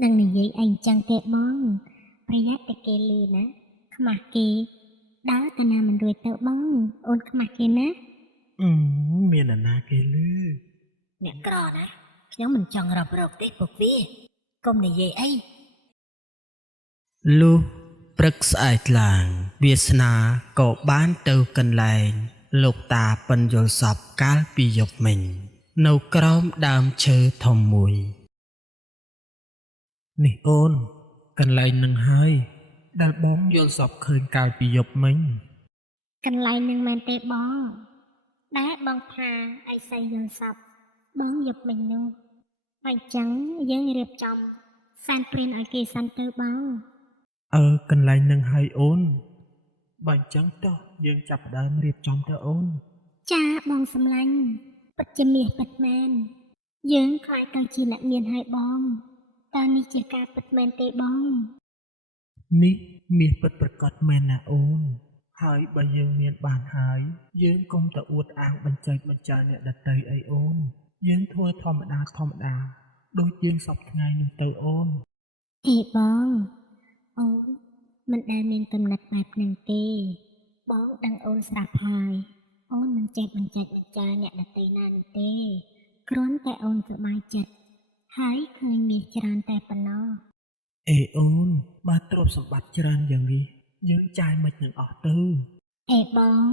đang này vậy anh chẳng kệ bong phải dắtតែគេលឺណាខ្មាស់គេដើរតាណាមិនរួចទៅបងអូនខ្មាស់គេណា មានអាណាគេលឺ អ្នកក្រណាខ្ញុំមិនចង់រឹបរកទេពួកវាកុំនិយាយអី លុះព្រឹកស្អែកឡើងវាសនាក៏បានទៅកន្លែងលោកតាប៉ិនយល់សពកាលពីយប់មិញនៅក្រោមដើមឈើធំមួយនេះអូនកន្លែងនឹងហើយដែលបងយល់សពឃើញកាលពីយប់មិញ កន្លែងនឹងមែនទេបងដែលបងថាអីស័យយល់សពបងយប់មិញនោះបើអញ្ចឹងយើងរៀបចំសែនព្រានឲ្យគេសិនទៅបង កន្លែងនឹងហើយអូនបើអញ្ចឹងតោះយើងចាប់ផ្ដើមរៀបចំទៅអូន ចាបងសម្លាញ់ពិតជាមាសពិតមែនយើងខ្លាចទៅជាអ្នកមានហើយបងតើនេះជាការពិតមែនទេបង នេះមាសពិតប្រាកដមែនណាអូនហើយបើយើងមានបានហើយយើងកុំទៅអួតអាងបញ្ចេញបញ្ចើអ្នកដតីអីអូនយើងធ្វើធម្មតាដូចយើងសពថ្ងៃនេះទៅអូន អេបងអូនមិនដែលមានកំណត់បែបហ្នឹងទេបងដឹងអូនស្រាប់ហើយអូនមិនចេះបញ្ចេញបញ្ចាអ្នកដទៃណានោះទេគ្រាន់តែអូនសប្បាយចិត្តហើយឃើញមានច្រើនតែប៉ុណ្ណោះ អេអូនបើទ្រព្យសម្បត្តិច្រើនយ៉ាងនេះយើងចាយមិននឹងអស់ទៅ អេបង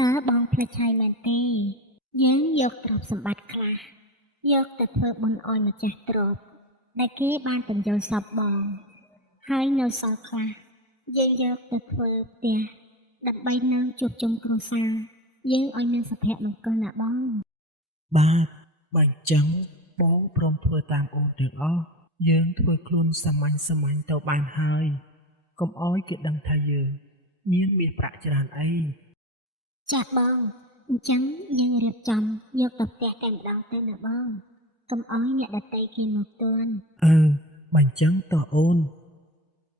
តើបងភ្លេចហើយមែនទេយើងយកទ្រព្យសម្បត្តិខ្លះយកទៅធ្វើបុណ្យឲ្យម្ចាស់ទ្រព្យដែលគេបានបញ្ចូលសពបងហើយនៅសល់ខ្លះយើងយកទៅធ្វើផ្ទះដើម្បីនៅជួបជុំគ្រួសារយើងឲ្យមានសុភមង្គលណាបង បាទបើអញ្ចឹងបងព្រមធ្វើតាមអូនទាំងអស់យើងធ្វើខ្លួនសាមញ្ញទៅបានហើយកុំអោយគេដឹងថាយើងមានមាសប្រាក់ច្រើនអី ចាស់បងអញ្ចឹងយើងរៀបចំយកទៅផ្ទះតែម្ដងទៅណាបងកុំឲ្យអ្នកដតីគេមកទាន់ បើអញ្ចឹងតើអូន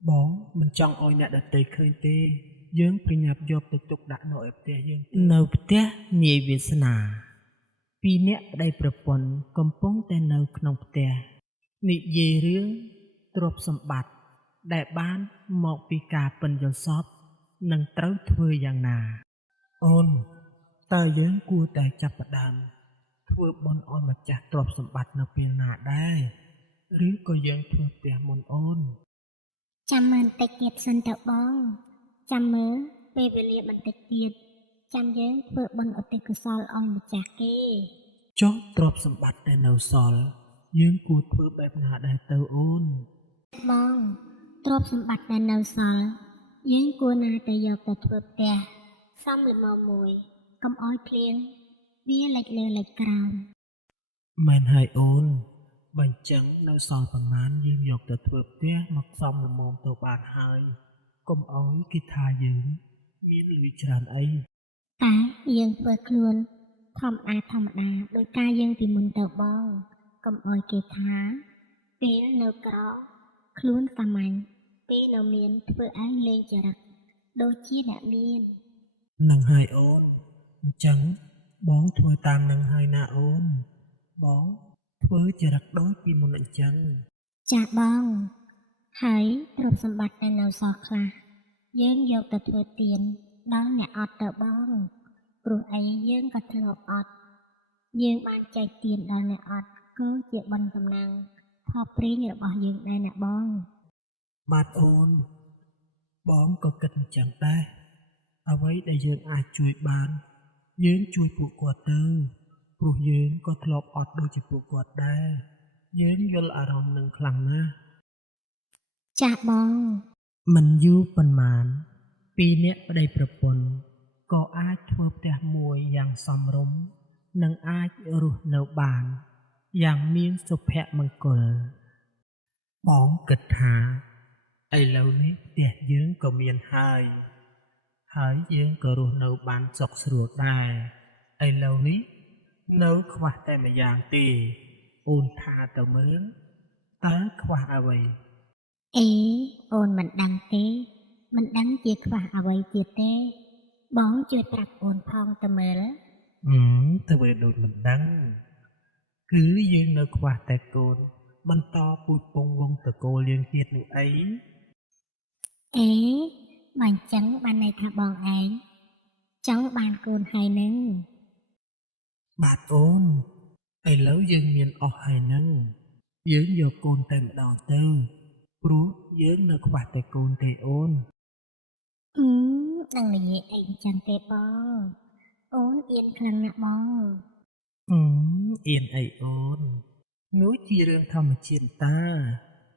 បងមិនចង់ឲ្យអ្នកដទៃឃើញទេយើងប្រញាប់យកទៅទុកដាក់នៅឯផ្ទះយើងនៅផ្ទះនាយវាសនាពីរនាក់ប្តីប្រពន្ធកំពុងតែនៅក្នុងផ្ទះនិយាយរឿងទ្រព្យសម្បត្តិដែលបានមកពីការប៉ិនយល់សពនឹងត្រូវធ្វើយ៉ាងណាអូនតើយើងគួរតែចាប់ផ្ដើមធ្វើបុណ្យឲ្យម្ចាស់ទ្រព្យសម្បត្តិនៅពេលណាដែរឬក៏យើងធ្វើផ្ទះមុនអូន ចាំមើលបន្តិចទៀតសិនទៅបងចាំមើលពេលវេលាបន្តិចទៀតចាំយើងធ្វើបុណ្យឧទ្ទិសកុសលឲ្យម្ចាស់គេ ចុះទ្រព្យសម្បត្តិដែលនៅសល់យើងគួរធ្វើបែបណាដែរទៅអូន បងទ្រព្យសម្បត្តិដែលនៅសល់យើងគួរណាតែយកទៅធ្វើផ្ទះសំល្មមមួយកុំឲ្យភ្លៀងវាលិចលើលិចក្រោម មែនហើយអូនបើអញ្ចឹងនៅសល់ប្រមាណយើងយកទៅធ្វើផ្ទះមកសំលមមទៅបានហើយកុំអោយគេថាយើងមានលុយច្រើនអី តែយើងធ្វើខ្លួនធម្មតាដោយការយើងពីមុនទៅបងកុំអោយគេថាពេលនៅក្រខ្លួនសាមញ្ញពេលនៅមានធ្វើឲ្យលេងចរិតដូចជាអ្នកមាន នឹងហើយអូនអញ្ចឹងបងធ្វើតាមនឹងហើយណាអូនបងធ្វើចរិតដូចពីមុនអញ្ចឹង ចាបងហើយទ្រព្យសម្បត្តិដែលនៅសល់ខ្លះយើងយកទៅធ្វើទានដល់អ្នកអត់ទៅបងព្រោះអីយើងក៏ធ្លាប់អត់យើងបានចែកទានដល់អ្នកអត់ក៏ជាបុណ្យកំណាំងខុសព្រេងរបស់យើងដែរណាបង បាទអូនបងក៏គិតអញ្ចឹងដែរអ្វីដែលយើងអាចជួយបានយើងជួយពួកគាត់ទៅព្រោះយើងក៏ធ្លាប់អត់ដូចជាពួកគាត់ដែរយើងយល់អារម្មណ៍នឹងខ្លាំងណាស់ ចាបង មិនយូរប៉ុន្មានពីរនាក់ប្តីប្រពន្ធក៏អាចធ្វើផ្ទះមួយយ៉ាងសមរម្យនិងអាចរស់នៅបានយ៉ាងមានសុភមង្គលបងគិតថាឥឡូវនេះផ្ទះយើងក៏មានហើយយើងក៏រស់នៅបានសុខស្រួលដែរឥឡូវនេះនៅខ្វះតែម្យ៉ាងទេអូនថាទៅមើលតើខ្វះអ្វី អេអូនមិនដឹងទេមិនដឹងជាខ្វះអ្វីទៀតទេបងជួយប្រាប់អូនផងទៅមើល ធ្វើដូចមិនដឹងគឺយើងនៅខ្វះតែកូន បន្តពូជពង្សវង្សតកូលយើងទៀតនោះអី អេបើអញ្ចឹងបានន័យថាបងឯងចង់បានកូនហើយនឹង បាទអូនឥឡូវយើងមានអស់ហើយហ្នឹងយើងយកកូនតែម្ដងទៅព្រោះយើងនៅខ្វះតែកូនទេអូន ដឹងនិយាយអីអញ្ចឹងទេបងអូនអៀនខ្លាំងណាស់បង អឺអៀនអីអូននោះជារឿងធម្មជាតិតា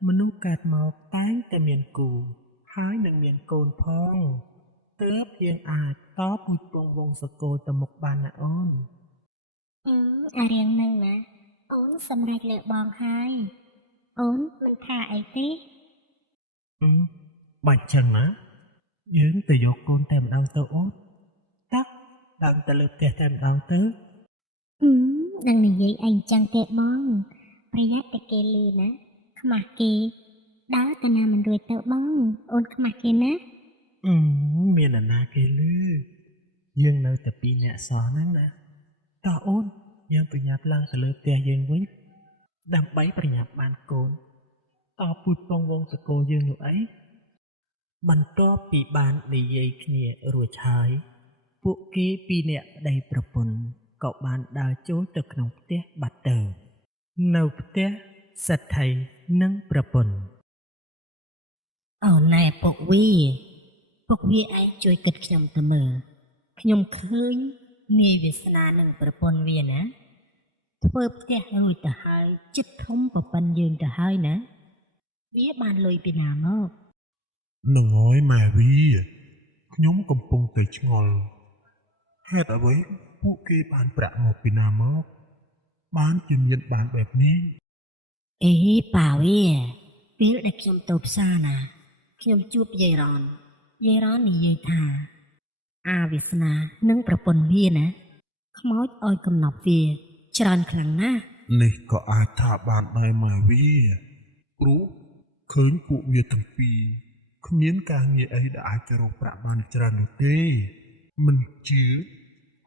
មនុស្សកើតមកតែងតែមានគូហើយនឹងមានកូនផងទើបយើងអាចតពូជពង្សវង្សកូលទៅមុខបានណាអូន អារឿងហ្នឹងណាអូនសម្រេចលើបងហើយអូនមិនថាអីទេ បាច់ចឹងណាយើងទៅយកកូនតែម្ដងទៅអូនតាក់ដើរទៅលើផ្ទះតែម្ដងទៅ ដឹងនិយាយអីអញ្ចឹងទេបងប្រយ័ត្នតែគេលឺណាខ្មាស់គេដើរតាណាមិនរួចទៅបងអូនខ្មាស់គេណា មាននរណាគេលឺយើងនៅតែពីរនាក់សោះហ្នឹងណាតោះអូនយើងប្រញាប់ឡើងទៅលើផ្ទះយើងវិញដើម្បីប្រញាប់បានកូនតពូជពង្សវង្សកូលយើងនោះអីបន្ទាប់ពីបាននិយាយគ្នារួចហើយពួកគេពីរនាក់ប្តីប្រពន្ធក៏បានដើរចូលទៅក្នុងផ្ទះបាត់ទៅនៅផ្ទះសេដ្ឋីនិងប្រពន្ធ អូនណែពុកវាឯងជួយគិតខ្ញុំទៅមើលខ្ញុំឃើញនាយវាសនានឹងប្រពន្ធវាណាធ្វើផ្ទះរួចទៅហើយចិត្តធំប្រពន្ធយើងទៅហើយណាវាបានលុយពីណាមក នឹងហើយម៉ែវីខ្ញុំកំពុងតែឆ្ងល់ហេតុអ្វីពួកគេបានប្រាក់មកពីណាមកបានជាមានបានបែបនេះ អេប៉ាវាពេលដែលខ្ញុំទៅផ្សារណាខ្ញុំជួបយាយរ៉ននិយាយថាអាវាសនានឹងប្រពន្ធវាណាខ្មោចឲ្យកំណប់វាច្រើនខ្លាំងណាស់ នេះក៏អាចថាបានដែរម៉ែវីព្រោះឃើញពួកវាទាំងពីរគ្មានការងារអីដែលអាចរកប្រាក់បានច្រើននោះទេមិនជឿ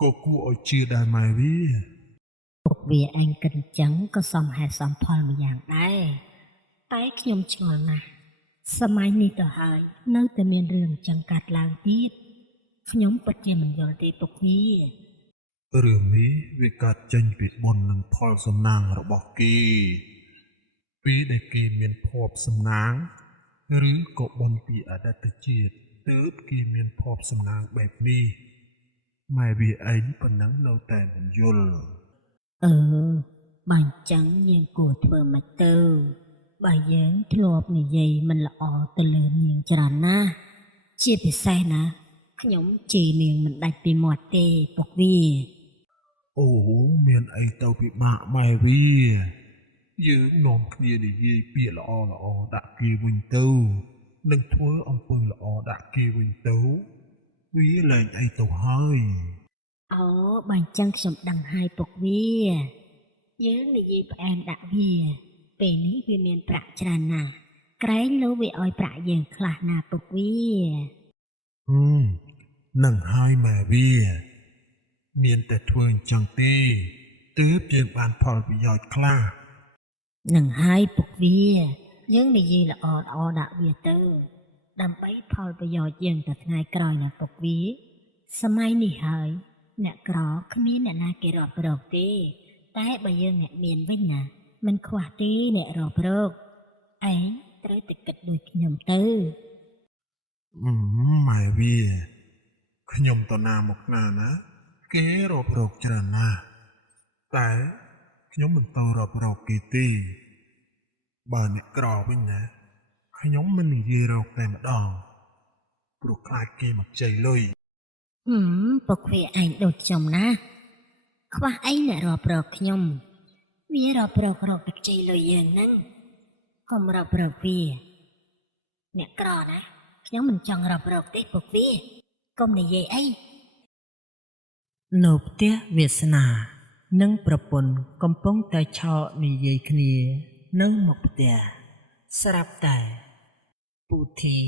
ក៏គួរឲ្យជឿដែរម៉ែវី ពុកវាឯងគិតអញ្ចឹងក៏សមហេតុសមផលមួយយ៉ាងដែរតែខ្ញុំឆ្ងល់ណាស់សម័យនេះទៅហើយនៅតែមានរឿងអញ្ចឹងកើតឡើងទៀតខ្ញុំពិតជាមិនយល់ទេពុកវា រឿងនេះវាកើតចេញពីបុណ្យនិងផលសំណាងរបស់គេពេលដែលគេមានភ័ព្វសំណាងឬក៏បុណ្យពីអតីតជាតិទើបគេមានភ័ព្វសំណាងបែបនេះម៉ែវាឯងប៉ុណ្ណឹងនៅតែមិនយល់ បើអញ្ចឹងយើងគួរធ្វើម៉េចទៅបើយើងធ្លាប់និយាយមិនល្អទៅលើនាងច្រើនណាស់ជាពិសេសណាខ្ញុំជេរនាងមិនដាច់ពីមាត់ទេពុកវា អូមានអីទៅពិបាកម៉ែវាយើងនាំគ្នានិយាយពាក្យល្អដាក់គេវិញទៅនឹងធ្វើអំពើល្អដាក់គេវិញទៅវាលែងអីទៅហើយ អូបើអញ្ចឹងខ្ញុំដឹងហើយពុកវាយើងនិយាយផ្អែមដាក់វាពេលនេះវាមានប្រាក់ច្រើនណាស់ក្រែងលោវាឲ្យប្រាក់យើងខ្លះណាពុកវា នឹងហើយម៉ែវាមានតែធ្វើអញ្ចឹងទេទើបយើងបានផលប្រយោជន៍ខ្លះ នឹងហើយពុកវាយើងនិយាយល្អដាក់វាទៅដើម្បីផលប្រយោជន៍យើងទៅថ្ងៃក្រោយណាពុកវាសម័យនេះហើយអ្នកក្រគ្មានអ្នកណាគេរាប់រកទេតែបើយើងអ្នកមានវិញណាមិនខ្វះទេអ្នករាប់រកឯងត្រូវតែគិតដូចខ្ញុំទៅ ម៉ែវាខ្ញុំតណាមកណាណាគេរកច្រើនណាស់តែខ្ញុំមិនទៅរកគេទេបើអ្នកក្រវិញណាខ្ញុំមិននិយាយរកតែម្ដងព្រោះខ្លាចគេមកជ័យលុយ ពុកវាឯងដូចខ្ញុំណាខ្វះអីអ្នករាប់រកខ្ញុំវារាប់រកតែខ្ចីលុយយើងហ្នឹងកុំរាប់រកវាអ្នកក្រណាខ្ញុំមិនចង់រាប់រកទេពុកវាកុំនិយាយអី នៅផ្ទះវាសនានិងប្រពន្ធកំពុងតែឆោកនិយាយគ្នានៅមុខផ្ទះស្រាប់តែពូធី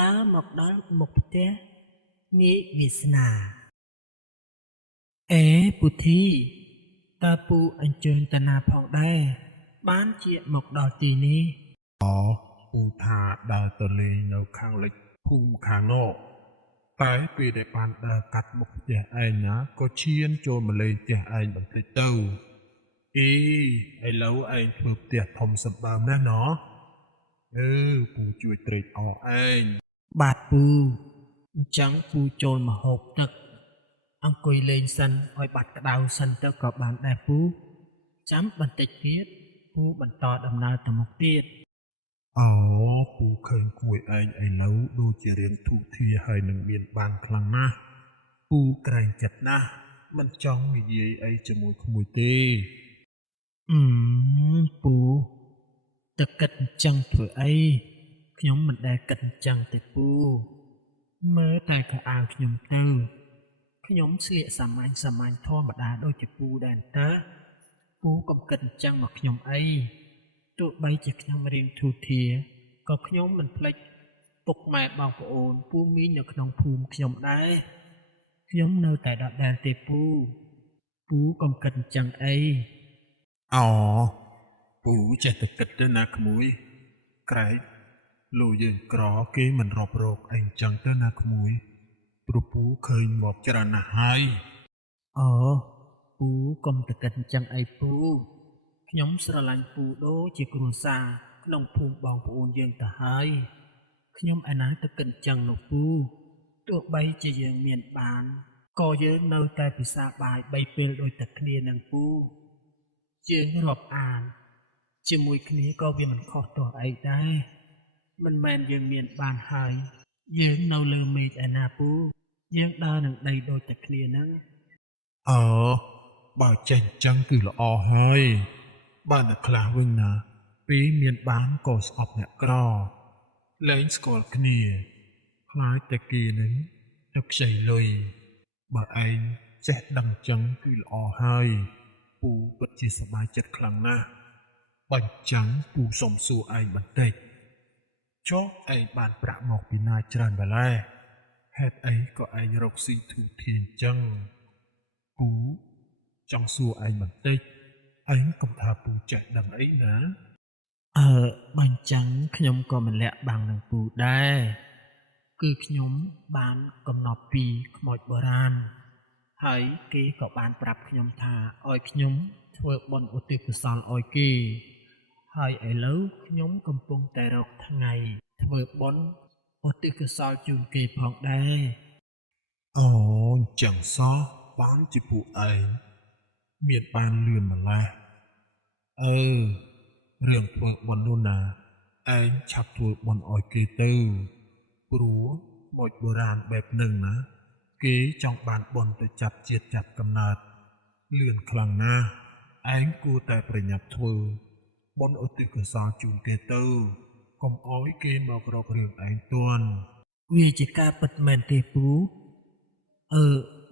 ដើរមកដល់មុខផ្ទះនាយវាសនាអេពូធីតើពូអញ្ជើញតាណាផងដែរ បានជាមកដល់ទីនេះ ពូថាដើរទៅលេងនៅខាងលិចភូមិខាងនោះតែពេលដែលបានដើរកាត់មុខផ្ទះឯងណាក៏ឈានចូលមកលេងផ្ទះឯងបន្តិចទៅអីឥឡូវឯងធ្វើផ្ទះធំសម្បើមណាស់ណោះពូជួយត្រេកអរឯង បាទពូអញ្ចឹងពូចូលមកហូបទឹកអង្គុយលេងសិនឲ្យបាត់ក្តៅសិនទៅក៏បានដែរពូចាំបន្តិចទៀតពូបន្តដំណើរទៅមុខទៀត ពូឃើញគួយឯងឥឡូវដូចជារៀនទូធាហើយនឹងមានបានខ្លាំងណាស់ពូក្រែងចិត្តណាស់មិនចង់និយាយអីជាមួយក្មួយទេ ពូទឹកគិតអញ្ចឹងធ្វើអីខ្ញុំមិនដែលគិតអញ្ចឹងទេពូមើលតែខោអាវខ្ញុំទៅខ្ញុំស្លៀកសាមញ្ញធម្មតាដូចជាពូដែរតើពូកុំគិតអញ្ចឹងមកខ្ញុំអីទោះបីជាខ្ញុំរៀងធូរធារក៏ខ្ញុំមិនភ្លេចពុកម៉ែបងប្អូនពូមីងនៅក្នុងភូមិខ្ញុំដែរខ្ញុំនៅតែដដែលទេពូកុំគិតអញ្ចឹងអី ពូចេះតែគិតទៅណាក្មួយក្រែកលោកយើងក្រគេមិនរាប់រកអីអញ្ចឹងទៅណាក្មួយព្រោះពូឃើញងាប់ច្រើនណាស់ហើយ ពូកុំតែគិតអញ្ចឹងអីពូខ្ញុំស្រឡាញ់ពូដូចជាគ្រួសារក្នុងភូមិបងប្អូនយើងទៅហើយខ្ញុំឯណាទៅគិតអញ្ចឹងនោះពូទោះបីជាយើងមានបានក៏យើងនៅតែពិសាបាយ3ពេលដូចតែគ្នានឹងពូយើងរាប់អានជាមួយគ្នាក៏វាមិនខុសទោះអីដែរមិនមែនយើងមានបានហើយយើងនៅលើមេឃឯណាពូយើងដើរនឹងដីដូចតែគ្នាហ្នឹង បើចេះអញ្ចឹងគឺល្អហើយបើអ្នកខ្លះវិញណាពេលមានបានក៏ស្អប់អ្នកក្រលែងស្គាល់គ្នាខ្លាចតែគេនឹងទៅខ្ចីលុយបើឯងចេះដឹងអញ្ចឹងគឺល្អហើយពូពិតជាសប្បាយចិត្តខ្លាំងណាស់បើអញ្ចឹងពូសុំសួរឯងបន្តិចចុះឯងបានប្រាក់មកពីណាច្រើនម្ល៉េះហេតុអីក៏ឯងរកស៊ីធូរធារអញ្ចឹងពូចង់សួរឯងបន្តិចឯងកុំថាពូចេះដឹងអីណា បាញ់ចឹងខ្ញុំក៏មិនលាក់បាំងនឹងពូដែរគឺខ្ញុំបានកំណត់ពីខ្មោចបុរាណហើយគេក៏បានប្រាប់ខ្ញុំថាឲ្យខ្ញុំធ្វើបុណ្យឧទ្ទិសកុសលឲ្យគេហើយឥឡូវខ្ញុំកំពុងតែរកថ្ងៃធ្វើបុណ្យឧទ្ទិសកុសលជូនគេផងដែរ អញ្ចឹងសោះបានជាពួកឯងមានបានលឿនម្ល៉េះរឿងធ្វើបុណ្យនោះណាឯងឆាប់ធ្វើបុណ្យឲ្យគេទៅព្រោះម៉ូចបុរាណបែបហ្នឹងណាគេចង់បានបុណ្យទៅចាប់ជាតិចាប់កំណើតលឿនខ្លាំងណាស់ឯងគួរតែប្រញាប់ធ្វើបុណ្យឧទ្ទិសកុសលជូនគេទៅកុំអោយគេមករករឿងឯងទាន់ វាជាការពិតមែនទេពូ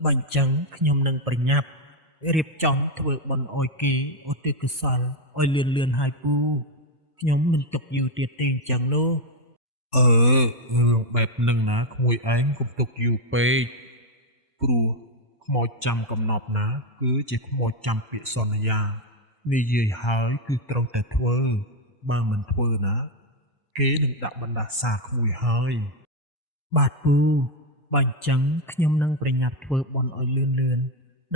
បាញ់ចឹងខ្ញុំនឹងប្រញាប់រៀបចំធ្វើបុណ្យឲ្យគេឧទ្ទិសកុសលឲ្យលឿនហើយពូខ្ញុំមិនទុកយូរទៀតទេអញ្ចឹងនោះ រឿងបែបហ្នឹងណាក្មួយឯងកុំទុកយូរពេកព្រោះខ្មោចចាំកំណប់ណាគឺជាខ្មោចចាំពាក្យសន្យានិយាយហើយគឺត្រូវតែធ្វើបើមិនធ្វើណាគេនឹងដាក់បណ្ដាសាក្មួយហើយ បាទពូបើអញ្ចឹងខ្ញុំនឹងប្រញាប់ធ្វើបុណ្យឲ្យលឿន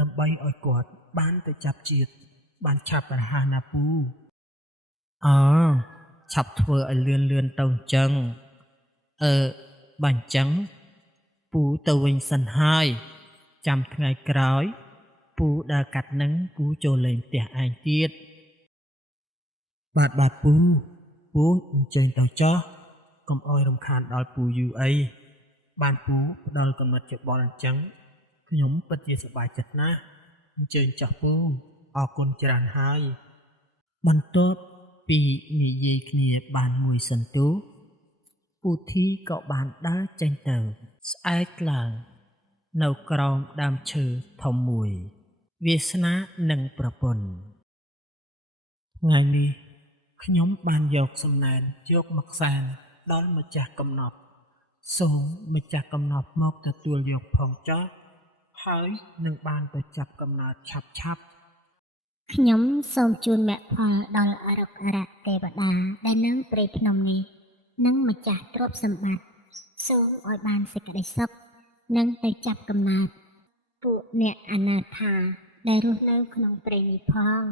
ដើម្បីឲ្យគាត់បានទៅចាប់ជាតិបានឆាប់រហ័សណាពូឆាប់ធ្វើឲ្យលឿនទៅអញ្ចឹងបើអញ្ចឹងពូទៅវិញសិនហើយចាំថ្ងៃក្រោយពូដើរកាត់នឹងពូចូលលេងផ្ទះឯងទៀតបាទពូអញ្ចឹងទៅចោះកុំអោយរំខានដល់ពូយូរអីបានពូផ្ដល់កំណត់យោបល់អញ្ចឹងខ្ញុំពិតជាសប្បាយចិត្តណាស់អញ្ជើញចោះពូអរគុណច្រើនហើយបន្ទាប់ពីនិយាយគ្នាបានមួយសន្ទុះពូធីក៏បានដើរចេញទៅស្អែកឡើងនៅក្រោមដើមឈើធំមួយវាសនានឹងប្រពន្ធថ្ងៃនេះខ្ញុំបានយកសំណែនយកមកសាងដល់ម្ចាស់កំណត់សូមម្ចាស់កំណត់មកទទួលយកផងចុះហើយនឹងបានទៅចាប់កំណើតឆាប់ ខ្ញុំសូមជូនមគ្គផលដល់អរុក្ខរៈទេវតាដែលនៅព្រៃភ្នំនេះនិងម្ចាស់ទ្រព្យសម្បត្តិសូមឲ្យបានសេចក្តីសុខនិងទៅចាប់កំណើតពួកអ្នកអនាថាដែលរស់នៅក្នុងព្រៃនេះផង